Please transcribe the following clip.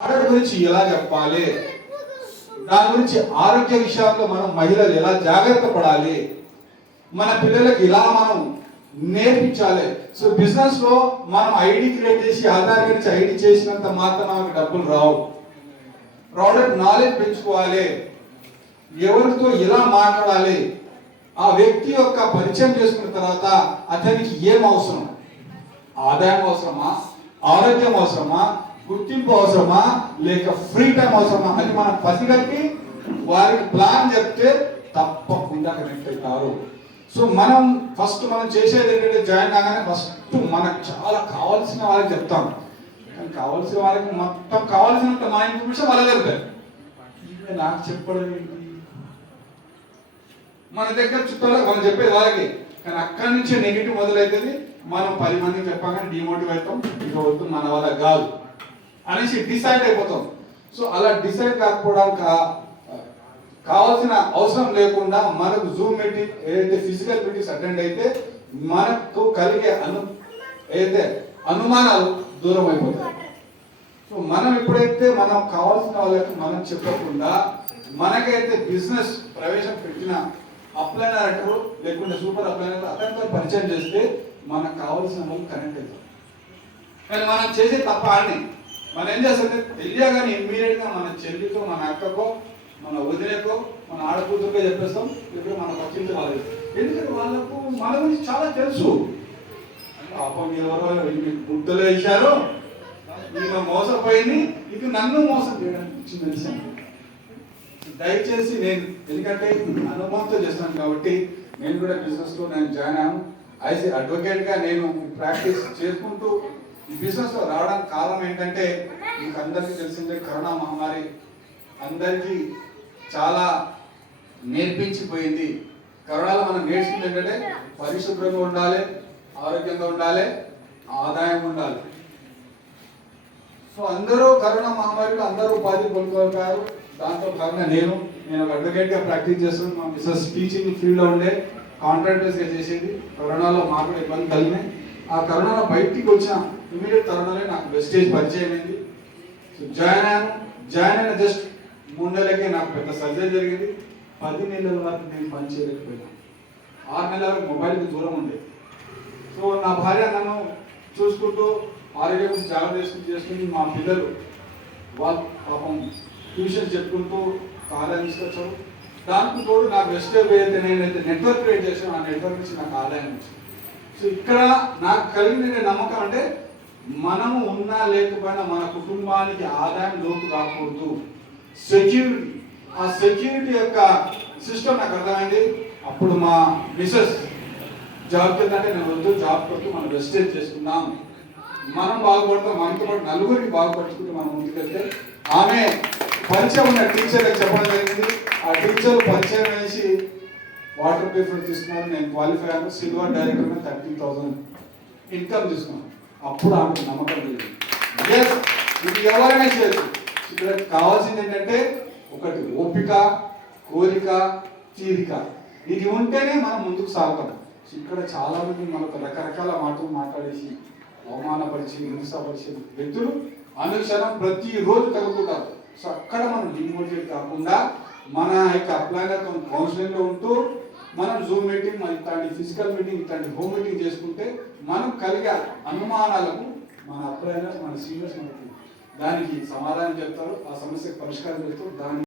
ఆరోగ్య గురించి ఎలా చెప్పాలి, దాని గురించి ఆరోగ్య విషయాల్లో మనం మహిళలు ఎలా జాగ్రత్త పడాలి, మన పిల్లలకి ఇలా మనం నేర్పించాలి. సో బిజినెస్ లో మనం ఐడి క్రియేట్ చేసి ఆధార్ నుంచి ఐడి చేసినంత మాత్రం మనకు డబ్బులు రావు. ప్రోడక్ట్ నాలెడ్జ్ పెంచుకోవాలి, ఎవరితో ఎలా మాట్లాడాలి, ఆ వ్యక్తి యొక్క పరిచయం చేసుకున్న తర్వాత అతనికి ఏం అవసరం, ఆదాయం అవసరమా, ఆరోగ్యం అవసరమా, గుర్తింపు అవసరమా, లేక ఫ్రీ టైం అవసరమా అని మనం పసిగట్టి వారికి ప్లాన్ చెప్తే తప్పకుండా కనెక్ట్ అవుతారు. సో మనం ఫస్ట్ చేసేది ఏంటంటే జాయిన్ కాగానే ఫస్ట్ మనకు చాలా కావాల్సిన వాళ్ళకి చెప్తాం. కానీ కావాల్సిన వాళ్ళకి మొత్తం కావాల్సినంత మన ఇన్ఫర్మేషన్ వాళ్ళ జరుగుతాయి. నాకు చెప్పడం ఏంటి, మన దగ్గర చుట్టాలకు మనం చెప్పేది వాళ్ళకి, కానీ అక్కడి నుంచే నెగిటివ్ మొదలవుతుంది. మనం 10 మందికి చెప్పగానే డిమోటివ్ అవుతాం, ఇక వద్దు మన వల్ల కాదు అనేసి డిసైడ్ అయిపోతాం. సో అలా డిసైడ్ కాకపోవడానికి కావాల్సిన అవసరం లేకుండా మనకు జూమ్ మీటింగ్ ఏదైతే ఫిజికల్ మీటింగ్స్ అటెండ్ అయితే మనకు కలిగే ఏదైతే అనుమానాలు దూరం అయిపోతాయి. సో మనం ఎప్పుడైతే మనం కావాల్సిన వాళ్ళకి మనం చెప్పకుండా మనకైతే బిజినెస్ ప్రవేశం పెట్టిన అప్లైనర్ అంటారు, లేకుంటే సూపర్ అప్లైనర్ అతనితో పరిచయం చేస్తే మనకు కావాల్సిన వాళ్ళు కనెక్ట్ అవుతారు. కానీ మనం చేసే తప్ప అని మనం ఏం చేస్తుంటే తెలియగానే ఇమ్మీడియట్ గా మన చెల్లితో, మన అక్కకో, మన వదిలేకో, మన ఆడకూతురుకో చెప్పేస్తాం. ఇప్పుడు మన పక్కింటి వాళ్ళు, ఎందుకంటే వాళ్ళకు మన గురించి చాలా తెలుసు. పాపం ఎవరో గుర్తులు వేశారు, ఈమె మోసపోయింది, ఇది నన్ను మోసం చేయడానికి తెలుసు. దయచేసి నేను ఎందుకంటే అనుభవంతో చేస్తున్నాను కాబట్టి నేను కూడా బిజినెస్ లో నేను జాయిన్ అయ్యాను. ఐసీ అడ్వకేట్ గా నేను ప్రాక్టీస్ చేసుకుంటూ ఈ బిజినెస్ లో రావడానికి కారణం ఏంటంటే మీకు అందరికీ తెలిసిందే, కరోనా మహమ్మారి అందరికీ చాలా నేర్పించిపోయింది. కరోనాలో మనం నేర్చుకుంది ఏంటంటే పరిశుభ్రంగా ఉండాలి, ఆరోగ్యంగా ఉండాలి, ఆదాయం ఉండాలి. సో అందరూ కరోనా మహమ్మారిలో అందరూ ఉపాధి పొందుకోగలిగారు. దాంతో భాగంగా నేను ఒక అడ్వకేట్ గా ప్రాక్టీస్ చేస్తున్నాను. మా బిజినెస్ టీచింగ్ ఫీల్డ్ లో ఉండే కాంట్రాక్ట్ బేస్ గా చేసేది. కరోనాలో మాకు కూడా ఇబ్బంది కలిగినాయి. ఆ కరోనాలో బయటికి వచ్చిన ఇమీడియట్ కరోనాలో నాకు వెస్టేజ్ పరిచయం అయింది. సో జాయిన్ అయిన జస్ట్ 3 నెలలకే నాకు పెద్ద సర్జరీ జరిగింది. 10 నెలల వరకు నేను పని చేయలేకపోయినా. 6 నెలల వరకు మొబైల్కి దూరం ఉండేది. సో నా భార్య నన్ను చూసుకుంటూ ఆరోగ్యం గురించి జాగ్రత్త చేసుకుని మా పిల్లలు వాళ్ళు పాపం ట్యూషన్ చెప్పుకుంటూ ఆదాయం తీసుకొచ్చారు. దానికి తోడు నాకు వెస్టేజ్ అయితే నేనైతే నెట్వర్క్ క్రియేట్ చేసాను, ఆ నెట్వర్క్ నుంచి నాకు ఆదాయం వచ్చింది. సో ఇక్కడ నాకు కలిగిన నమ్మకం అంటే మనము ఉన్నా లేకపోయినా మన కుటుంబానికి ఆదాయం లోటు రాకూడదు. సెక్యూరిటీ, ఆ సెక్యూరిటీ యొక్క సిస్టమ్ నాకు అర్థమైంది. అప్పుడు మా మిసెస్ జాబ్కి వెళ్తే నేను వద్దు, జాబ్కి వద్దు, మనం వెస్టేజ్ చేసుకుందాం, మనం బాగుపడతాం, మనతో పాటు నలుగురికి బాగుపడుచుకుంటే మనం ముందుకెళ్తే ఆమె పరిచయం ఉన్న టీచర్లకు చెప్పడం జరిగింది. ఆ టీచర్ పరిచయం వేసి వాటర్ పేపర్ తీసుకున్నారు. నేను క్వాలిఫై అయ్యాను, సిల్వర్ డైరెక్టర్ 30,000 ఇన్కమ్ తీసుకున్నాను. అప్పుడు ఆమెకు నమ్మకం జరిగింది. ఎస్, ఇది ఎవరైనా చేయొచ్చు. ఇక్కడ కావాల్సింది ఏంటంటే ఒకటి ఓపిక, కోరిక, తీరిక. ఇది ఉంటేనే మనం ముందుకు సాగుతాం. ఇక్కడ చాలా మంది మనకు రకరకాల మాటలు మాట్లాడేసి అవమానపరిచి హింసపరిచే వ్యక్తులు అనుక్షణం ప్రతిరోజు కలుగుతుంటారు. సో అక్కడ మనం డిమోటివేట్ కాకుండా మన యొక్క అప్లైనర్ కౌన్సిలింగ్ లో ఉంటూ మనం జూమ్ మీటింగ్, ఇట్లాంటి ఫిజికల్ మీటింగ్, ఇట్లాంటి హోమ్ మీటింగ్ చేసుకుంటే మనం కలిగే అనుమానాలకు మన అప్లైనర్, మన సీనియర్స్ మనకి దానికి సమాధానం చెప్తారు, ఆ సమస్యకు పరిష్కారం చెప్తారు. దాని